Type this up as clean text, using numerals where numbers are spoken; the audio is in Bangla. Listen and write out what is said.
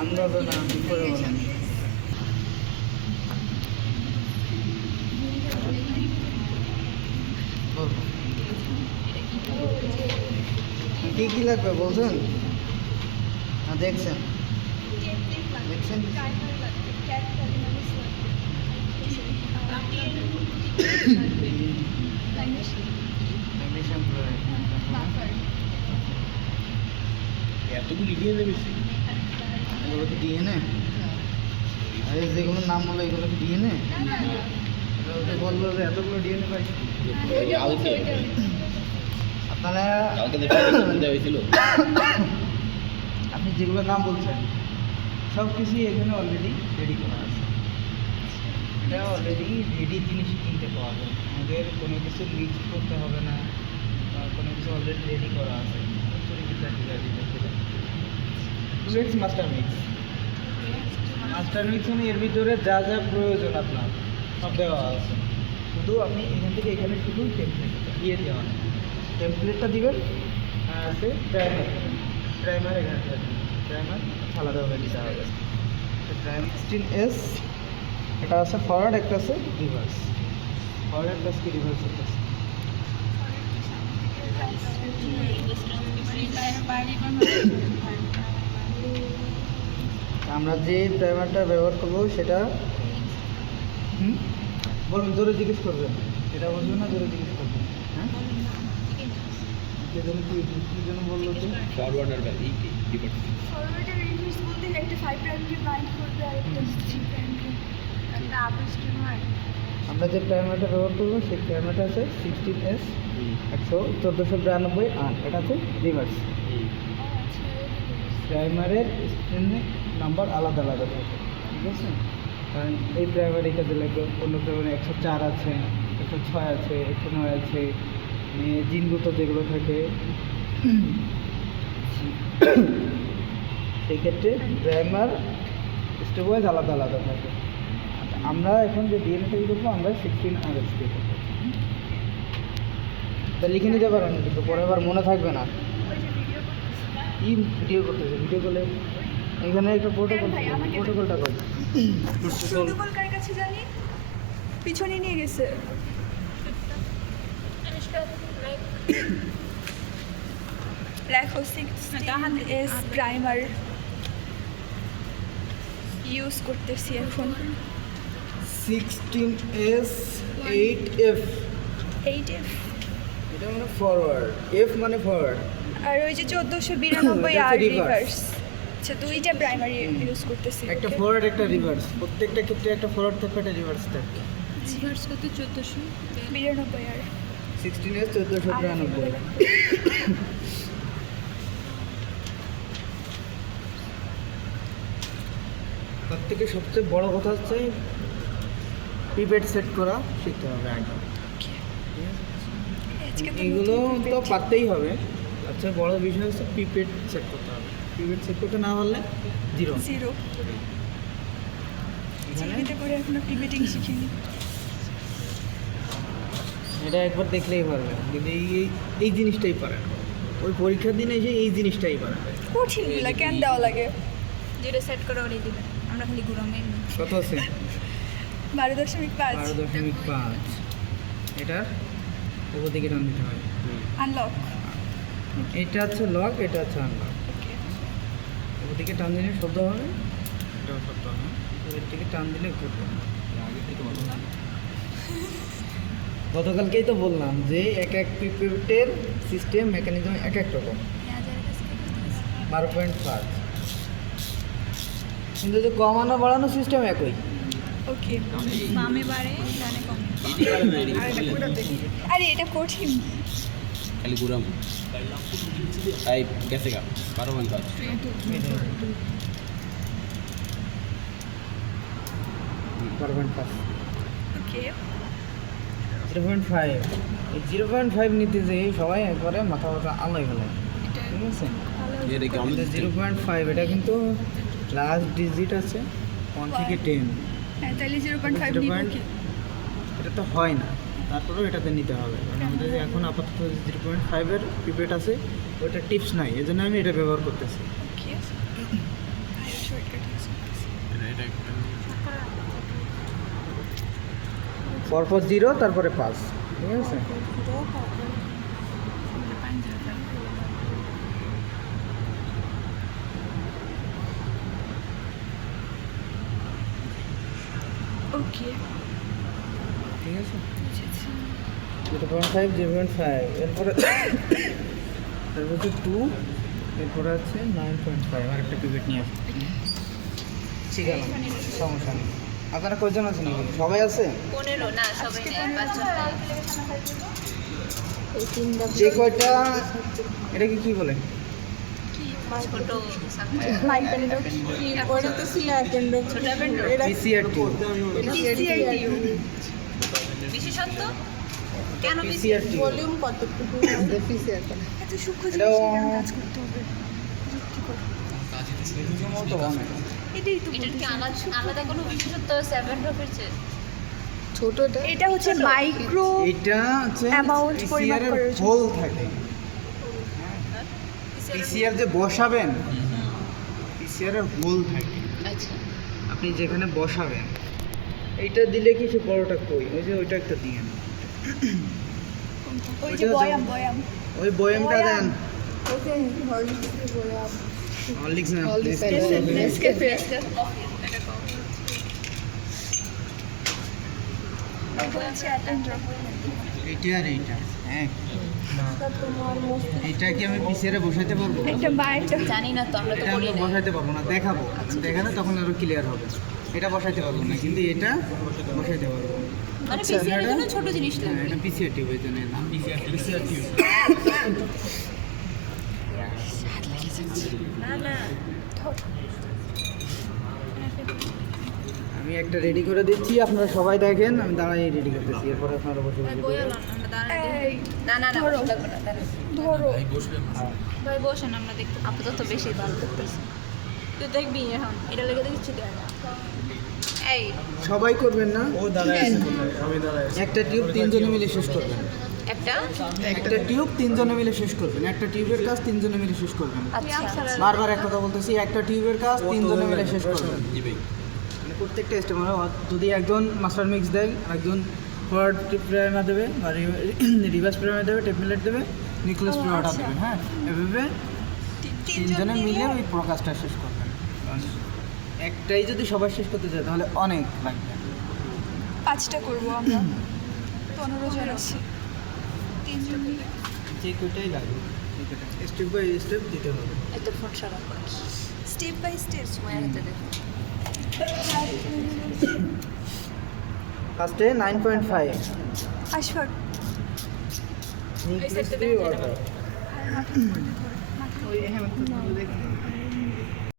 আমরা তো না কি করে বলেন বলবো কি কি লাগবে বলছেন না দেখছেন দেখছেন এতগুলি দিয়ে দেবে এগুলো কি ডিএনএ আরে যেগুলোর নাম বলো এগুলো কি ডিএনএ বললো যে এতগুলো ডিএনএ পাইছি আপনারা দেওয়া হয়েছিল আপনি যেগুলোর নাম বলছেন সব কিছুই এখানে অলরেডি রেডি করা আছে এটা অলরেডি রেডি জিনিস কিনতে পাওয়া যায় আমাদের কোনো কিছু মিক্স করতে হবে না বা কোনো কিছু অলরেডি রেডি করা আছে মাস্টার মিক্স মাস্টার মিক্স মানে এর ভিতরে যা যা প্রয়োজন আপনার সব দেওয়া আছে শুধু আপনি এখান থেকে এখানে শুধু টেমপ্লেট দিয়ে দেওয়া নেই টেমপ্লেটটা দিবেন আর আছে প্রাইমার প্রাইমার এখানে থাকবে প্রাইমার আলাদাভাবে দিতে হবে প্রাইমার 16S এটা আছে ফরওয়ার্ড একটা আছে রিভার্স ফরওয়ার্ড প্লাস কি রিভার্স আছে আমরা যে প্রাইমারটা ব্যবহার করব সেটা বলুন জোরে জিজ্ঞেস করবেন এটা বলবেন না জোরে জিজ্ঞেস করবেন হ্যাঁ যেজন্য কি জন্য বললো যে ফরওয়ার্ড আর ব্যাক ফরওয়ার্ডের রিভার্স বলতে একটা 5 প্রাইমকে বাইন্ড করবে আর একটা 3 প্রাইমকে একটা আপার স্ট্রিম হয় আমরা যে প্রাইমারটা ব্যবহার করবো সেই প্রাইমারটা আছে 16S 1492 আর এটা আছে রিভার্স প্রাইমারের স্ট্রিমের নাম্বার আলাদা আলাদা থাকে ঠিক আছে কারণ এই প্রাইমারি কাজে লাগবে অন্য প্রাইমারি 104 আছে 106 আছে 109 আছে জিনগত যেগুলো থাকে সেই ক্ষেত্রে প্রাইমার স্টেপ ওয়াইজ আলাদা আলাদা থাকে আমরা এখন যে ডিএনএটা করবো আমরা 16RS দিয়ে করবো তা লিখে নিতে পারেন কিন্তু পরে আবার মনে থাকবে না কি ভিডিও করতেছে ভিডিও করলে এখানে একটা প্রোটোকল প্রোটোকলটা করি প্রোটোকল কার কাছে জানি পিছনে নিয়ে গেছে লেখো 16S প্রাইমার ইউজ করতেছি এখন 16S 8F 8F এটা মানে ফরওয়ার্ড F মানে ফরওয়ার্ড আর ওই যে 1492 আর reverse। রিভার্স আচ্ছা দুইটা প্রাইমারি ইউজ করতেছি একটা ফরওয়ার্ড একটা রিভার্স প্রত্যেকটা ক্ষেত্রে একটা ফরওয়ার্ড থাকবে একটা রিভার্স থাকবে রিভার্স কত 1492 আর 16S 1492 তার থেকে সবচেয়ে বড় কথা হচ্ছে পিপেট সেট করা শিখতে হবে আগে আজকে তো এগুলো নতুন তো pipette। পারতেই হবে আচ্ছা বড় বিষয় হচ্ছে পিপেট সেট করতে হবে পিপেট সেট করতে না পারলে জিরো জিরো এখানে জিরোতে করে এখনো পিভেটিং শিখিনি এটা একবার দেখলেই পারবে কিন্তু এই জিনিসটাই পারে না। ওই পরীক্ষার দিনে এসে এই জিনিসটাই পারে না। কঠিনগুলো কেন দেওয়া লাগে যেটা সেট করে ওরে দিবেন আমরা খালি ঘুরাম এমনি কত আছে 12.5 12.5 এটার উপর দিকে টান দিতে হয় আনলক এটা হচ্ছে লক এটা হচ্ছে আনলক ওকে উপর দিকে টান দিলে শব্দ হবে এটাও শব্দ হবে এর দিকে টান দিলে ঘুরবে গতকালকেই তো বললাম যে এক এক পিপেটের সিস্টেম মেকানিজম এক এক রকম 12.5 কিন্তু যে কমানো বাড়ানো সিস্টেম একই ওকে বামে বাড়ে ডানে কমে আরে এটা কঠিন খালি ঘুরাম তাই গেছে গা 12.5 ওকে 0.5 এই 0.5 নিতে যে সবাই একবারে মাথা ব্যথা আলাই ফেলে ঠিক আছে এর কি আমাদের 0.5 এটা কিন্তু লাস্ট ডিজিট আছে 1 থেকে 10 হ্যাঁ তাহলে 0.5 নিব কি এটা তো হয় না তারপরেও এটাতে নিতে হবে কারণ আমাদের যে এখন আপাতত 0.5 এর পিপেট আছে ওটা টিপস নাই এজন্য আমি এটা ব্যবহার করতেছি ওকে শর্টকাট পরপর 0 তারপরে 5, ঠিক আছে? ওকে ঠিক আছে, 0.5 0.5 এরপরে তারপর হচ্ছে 2, এরপরে আছে 9.5 আর একটা পিভট নিয়ে আসি। ঠিক আছে, সমস্যা নেই। আপনারা কয়জন আছেন এখানে? সবাই আছে? 15 না সবাই নেই 5 জন নেই। যে কয়টা, এটাকে কি বলে? ছোট মাই পেন্ডো ওটা তো ছিল অ্যাপেন্ডো ছোট অ্যাপেন্ডো পিসিআর টিউ, পিসিআইটিউ বিশেষত্ব কেন পিসিআর টিউ ভলিউম কতটুকু পিসিআর এত সূক্ষ্ম এটাও জিনিস কাজ করতে হবে তো অনেক। এটাই তো এটার কি আলাদা কোনো বিশেষত্ব অ্যাপেন্ডোফের চেয়ে ছোটটা এটা হচ্ছে মাইক্রো এটা হচ্ছে Amount পরিমাপ পিসিআর এর করার জন্য। হোল থাকে। পিসিআর যে বসাবেন, পিসিআর এর হোল থাকে, আচ্ছা আপনি যেখানে বসাবেন। এইটা দিলে কি সে বড়টা কই? ওই যে ওইটা একটা দিয়েন, ওই যে ওইটা বয়াম দাও। বয়াম ওই বয়ামটা দেন। ওকে হরলিক্সের বয়াম হরলিক্স না, নেসক্যাফে বলছি অ্যাটেন্ডার এইটা আর এইটা, হ্যাঁ। তোমার মস্ত এইটা কি আমি পিসিআর এ বসাইতে পারবো? একটা বাইরটা জানি না তো আমরা তো এটা করি আমরা না বসাইতে পারবো না, দেখাবো। দেখালে তখন আরো ক্লিয়ার হবে। এটা বসাইতে পারবো না, কিন্তু এটা বসাইতে পারবো। মানে পিসিআর এর জন্য ছোট জিনিস হ্যাঁ, লাগবে এটা পিসিআর টিউব, এই জন্য নাম পিসিআর টিউব। না না আমি একটা রেডি করে দিচ্ছি, আপনারা সবাই দেখেন। আমি দাঁড়াই রেডি করতেছি, এরপরে আপনারা বসে বসে বইও দেখবেন। আমরা দাঁড়াই এই না না না বসে লাগবে না দাঁড়ান ধরো ভাই বসেন আমরা দেখতে আপাতত বেশি ভালো করতেছি তুই দেখবি এখন এটা লেগে দিচ্ছি দেখ এই সবাই করবেন না, একটা টিউব 3 জনে মিলে শেষ করবেন। একটা টিউব 3 জনে মিলে শেষ করবেন। একটা টিউবের কাজ 3 জনে মিলে শেষ করবেন। আচ্ছা বারবার এক কথা বলতেছি, একটা টিউবের কাজ 3 জনে মিলে শেষ করবেন। মানে প্রত্যেকটা স্টেপ, মানে যদি একজন মাস্টার মিক্স দেয়, একজন ফরওয়ার্ড প্রেরণা দেবে বা রিভার্স প্রেরণা দেবে, টেপ মিলেট দেবে, নিউক্লিয়াস প্রেরণা দেবে। হ্যাঁ, এভাবে 3 জনে মিলে ওই প্রকাশটা শেষ করবেন। কারণ একটাই যদি সবাই শেষ করতে চায় তাহলে অনেক লাগবে। 5টা করব আমরা 15 জন আছি 3 জন মিলে যে কয়টাই লাগবে, স্টেপ বাই স্টেপ দিতে হবে। এত ফোন সারা স্টেপ বাই স্টেপ সময় হাতে দেখো ফার্স্টে 9.5 আশফাক নিউক্লিয়াস ফ্রি ওয়াটার। ওই হ্যাঁ, দেখেন